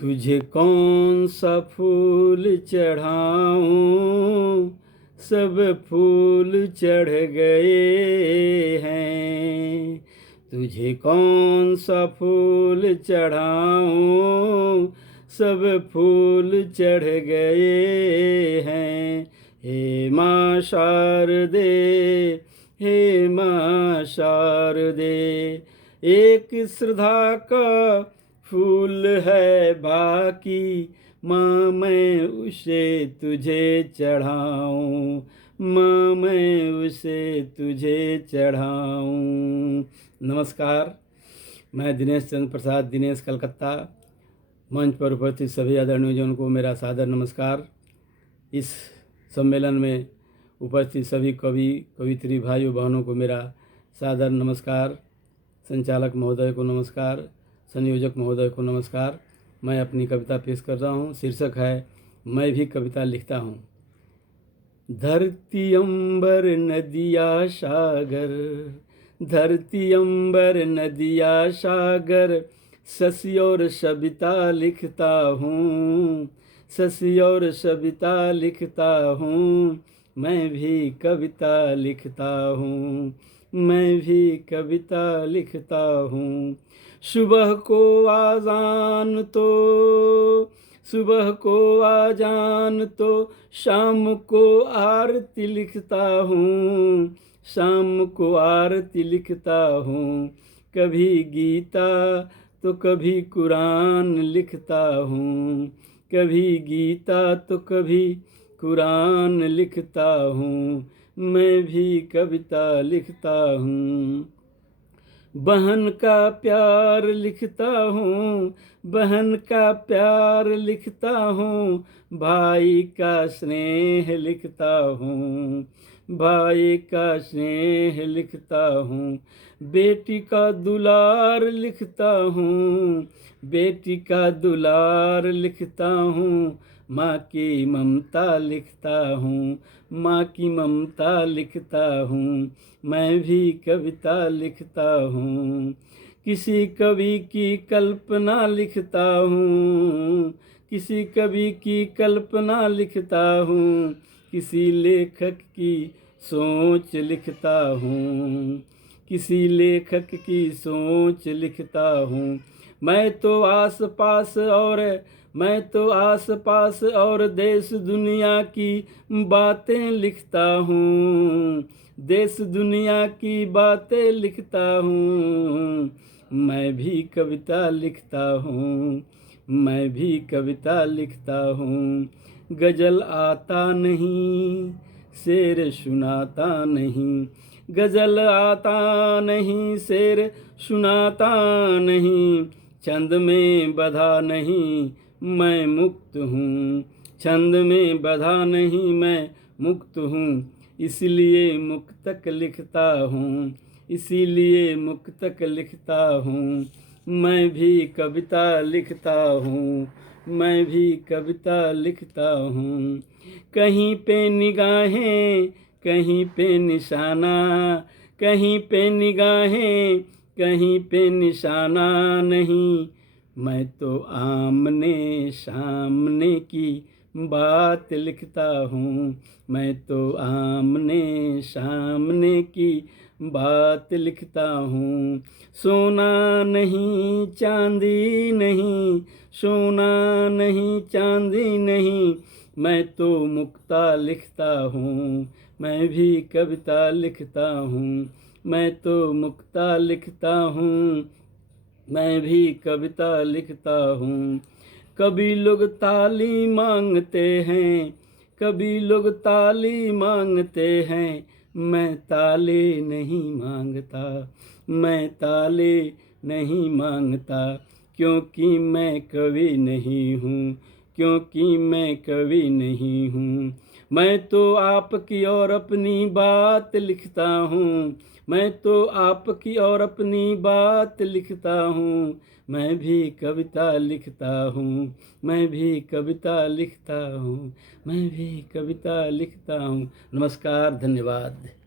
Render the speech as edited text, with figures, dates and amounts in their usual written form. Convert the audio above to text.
तुझे कौन सा फूल चढ़ाऊं, सब फूल चढ़ गए हैं। तुझे कौन सा फूल चढ़ाऊं, सब फूल चढ़ गए हैं। हे माँ शारदे, हे माँ शारदे, एक श्रद्धा का फूल है बाकी, माँ मैं उसे तुझे चढ़ाऊं, माँ मैं उसे तुझे चढ़ाऊं। नमस्कार, मैं दिनेश चंद्र प्रसाद, दिनेश कलकत्ता। मंच पर उपस्थित सभी आदरणीय जन को मेरा सादर नमस्कार। इस सम्मेलन में उपस्थित सभी कवि कवित्री भाइयों बहनों को मेरा सादर नमस्कार। संचालक महोदय को नमस्कार, संयोजक महोदय को नमस्कार। मैं अपनी कविता पेश कर रहा हूँ। शीर्षक है मैं भी कविता लिखता हूँ। धरती अंबर नदिया सागर, धरती अंबर नदिया सागर, शशि और सविता लिखता हूँ, शशि और सविता लिखता हूँ। मैं भी कविता लिखता हूँ, मैं भी कविता लिखता हूँ। सुबह को आजान तो, सुबह को आजान तो, शाम को आरती लिखता हूँ, शाम को आरती लिखता हूँ। कभी गीता तो कभी कुरान लिखता हूँ, कभी गीता तो कभी कुरान लिखता हूँ। मैं भी कविता लिखता हूँ। बहन का प्यार लिखता हूँ, बहन का प्यार लिखता हूँ। भाई का स्नेह लिखता हूँ, भाई का स्नेह लिखता हूँ। बेटी का दुलार लिखता हूँ, बेटी का दुलार लिखता हूँ। माँ की ममता लिखता हूँ, माँ की ममता लिखता हूँ। मैं भी कविता लिखता हूँ। किसी कवि की कल्पना लिखता हूँ, किसी कवि की कल्पना लिखता हूँ। किसी लेखक की सोच लिखता हूँ, किसी लेखक की सोच लिखता हूँ। मैं तो आस पास और, मैं तो आस पास और देश दुनिया की बातें लिखता हूँ, देश दुनिया की बातें लिखता हूँ। मैं भी कविता लिखता हूँ, मैं भी कविता लिखता हूँ। गज़ल आता नहीं, शेर सुनाता नहीं, गज़ल आता नहीं, शेर सुनाता नहीं। छंद में बधा नहीं, मैं मुक्त हूँ, छंद में बधा नहीं, मैं मुक्त हूँ। इसलिए मुक्तक लिखता हूँ, इसीलिए मुक्तक लिखता हूँ। मैं भी कविता लिखता हूँ, मैं भी कविता लिखता हूँ। कहीं पे निगाहें, कहीं पे निशाना, कहीं पे निगाहें, कहीं पे निशाना नहीं। मैं तो आमने सामने की बात लिखता हूँ, मैं तो आमने सामने की बात लिखता हूँ। सोना नहीं चांदी नहीं, सोना नहीं चांदी नहीं, मैं तो मुक्ता लिखता हूँ। मैं भी कविता लिखता हूँ, मैं तो मुक्ता लिखता हूँ। मैं भी कविता लिखता हूँ। कभी लोग ताली मांगते हैं, कभी लोग ताली मांगते हैं। मैं ताले नहीं मांगता, मैं ताले नहीं मांगता। क्योंकि मैं कवि नहीं हूँ, क्योंकि मैं कवि नहीं हूँ। मैं तो आपकी और अपनी बात लिखता हूँ, मैं तो आपकी और अपनी बात लिखता हूँ। मैं भी कविता लिखता हूँ, मैं भी कविता लिखता हूँ, मैं भी कविता लिखता हूँ। नमस्कार, धन्यवाद।